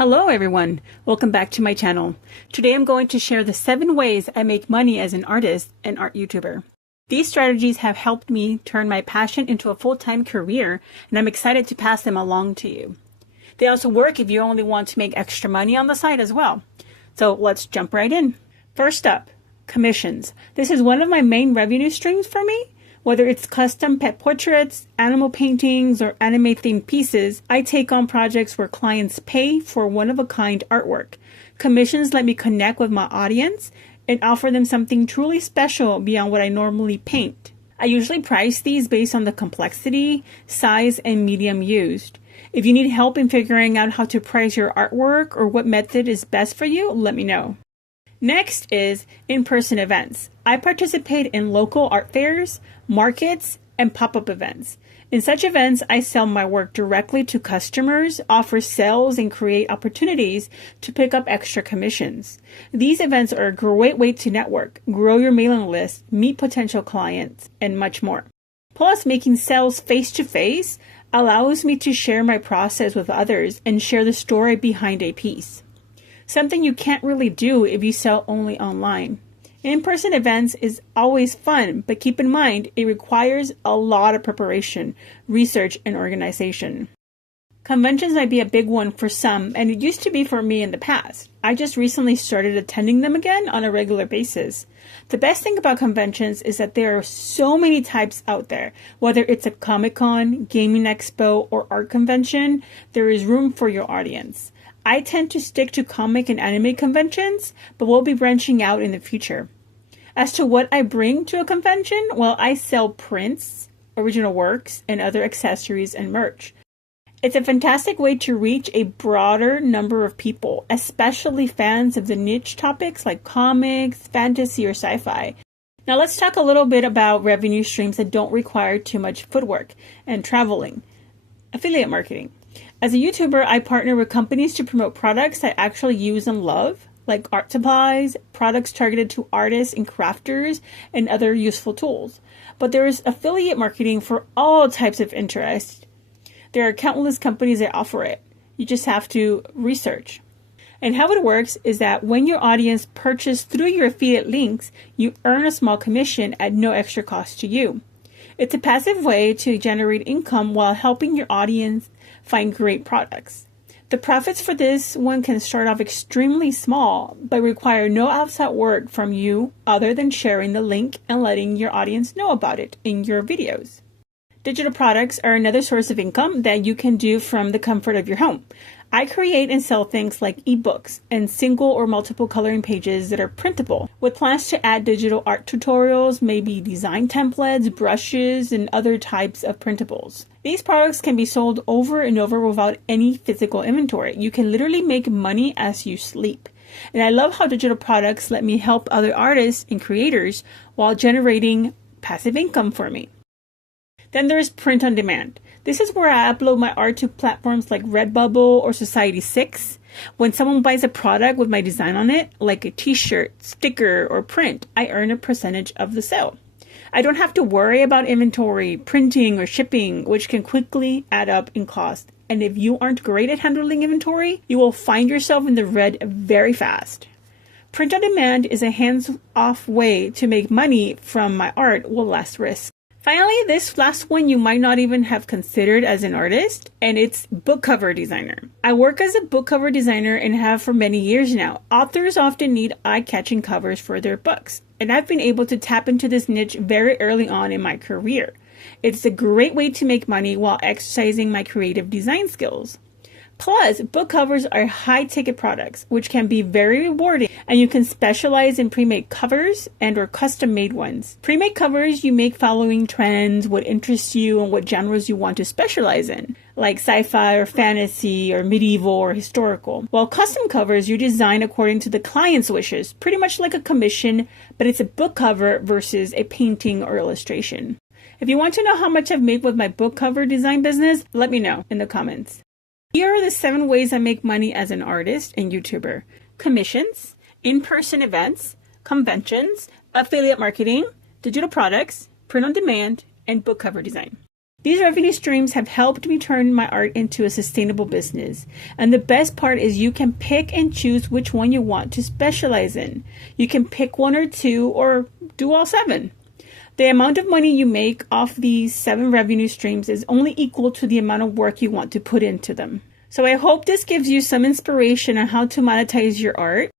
Hello everyone, welcome back to my channel. Today I'm going to share the 7 ways I make money as an artist and art YouTuber. These strategies have helped me turn my passion into a full-time career, and I'm excited to pass them along to you. They also work if you only want to make extra money on the side as well. So let's jump right in. First up, commissions. This is one of my main revenue streams for me. Whether it's custom pet portraits, animal paintings, or anime-themed pieces, I take on projects where clients pay for one-of-a-kind artwork. Commissions let me connect with my audience and offer them something truly special beyond what I normally paint. I usually price these based on the complexity, size, and medium used. If you need help in figuring out how to price your artwork or what method is best for you, let me know. Next is in-person events. I participate in local art fairs, markets, and pop-up events. In such events, I sell my work directly to customers, offer sales, and create opportunities to pick up extra commissions. These events are a great way to network, grow your mailing list, meet potential clients, and much more. Plus, making sales face-to-face allows me to share my process with others and share the story behind a piece. Something you can't really do if you sell only online. In-person events is always fun, but keep in mind it requires a lot of preparation, research, and organization. Conventions might be a big one for some, and it used to be for me in the past. I just recently started attending them again on a regular basis. The best thing about conventions is that there are so many types out there. Whether it's a Comic-Con, gaming expo, or art convention, there is room for your audience. I tend to stick to comic and anime conventions, but we'll be branching out in the future. As to what I bring to a convention, well, I sell prints, original works, and other accessories and merch. It's a fantastic way to reach a broader number of people, especially fans of the niche topics like comics, fantasy, or sci-fi. Now let's talk a little bit about revenue streams that don't require too much footwork and traveling. Affiliate marketing. As a YouTuber, I partner with companies to promote products I actually use and love, like art supplies, products targeted to artists and crafters, and other useful tools. But there is affiliate marketing for all types of interest. There are countless companies that offer it. You just have to research. And how it works is that when your audience purchases through your affiliate links, you earn a small commission at no extra cost to you. It's a passive way to generate income while helping your audience find great products. The profits for this one can start off extremely small, but require no outside work from you other than sharing the link and letting your audience know about it in your videos. Digital products are another source of income that you can do from the comfort of your home. I create and sell things like ebooks and single or multiple coloring pages that are printable, with plans to add digital art tutorials, maybe design templates, brushes, and other types of printables. These products can be sold over and over without any physical inventory. You can literally make money as you sleep. And I love how digital products let me help other artists and creators while generating passive income for me. Then there's print on demand. This is where I upload my art to platforms like Redbubble or Society6. When someone buys a product with my design on it, like a t-shirt, sticker, or print, I earn a percentage of the sale. I don't have to worry about inventory, printing, or shipping, which can quickly add up in cost. And if you aren't great at handling inventory, you will find yourself in the red very fast. Print on demand is a hands-off way to make money from my art with less risk. Finally, this last one you might not even have considered as an artist, and it's book cover designer. I work as a book cover designer and have for many years now. Authors often need eye-catching covers for their books, and I've been able to tap into this niche very early on in my career. It's a great way to make money while exercising my creative design skills. Plus, book covers are high-ticket products, which can be very rewarding, and you can specialize in pre-made covers and or custom-made ones. Pre-made covers you make following trends, what interests you, and what genres you want to specialize in, like sci-fi or fantasy or medieval or historical. While custom covers you design according to the client's wishes, pretty much like a commission, but it's a book cover versus a painting or illustration. If you want to know how much I've made with my book cover design business, let me know in the comments. Here are the 7 ways I make money as an artist and YouTuber. Commissions, in-person events, conventions, affiliate marketing, digital products, print on demand, and book cover design. These revenue streams have helped me turn my art into a sustainable business. And the best part is you can pick and choose which one you want to specialize in. You can pick one or two or do all 7. The amount of money you make off these 7 revenue streams is only equal to the amount of work you want to put into them. So I hope this gives you some inspiration on how to monetize your art.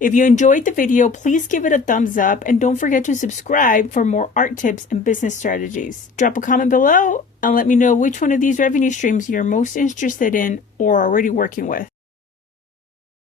If you enjoyed the video, please give it a thumbs up and don't forget to subscribe for more art tips and business strategies. Drop a comment below and let me know which one of these revenue streams you're most interested in or already working with.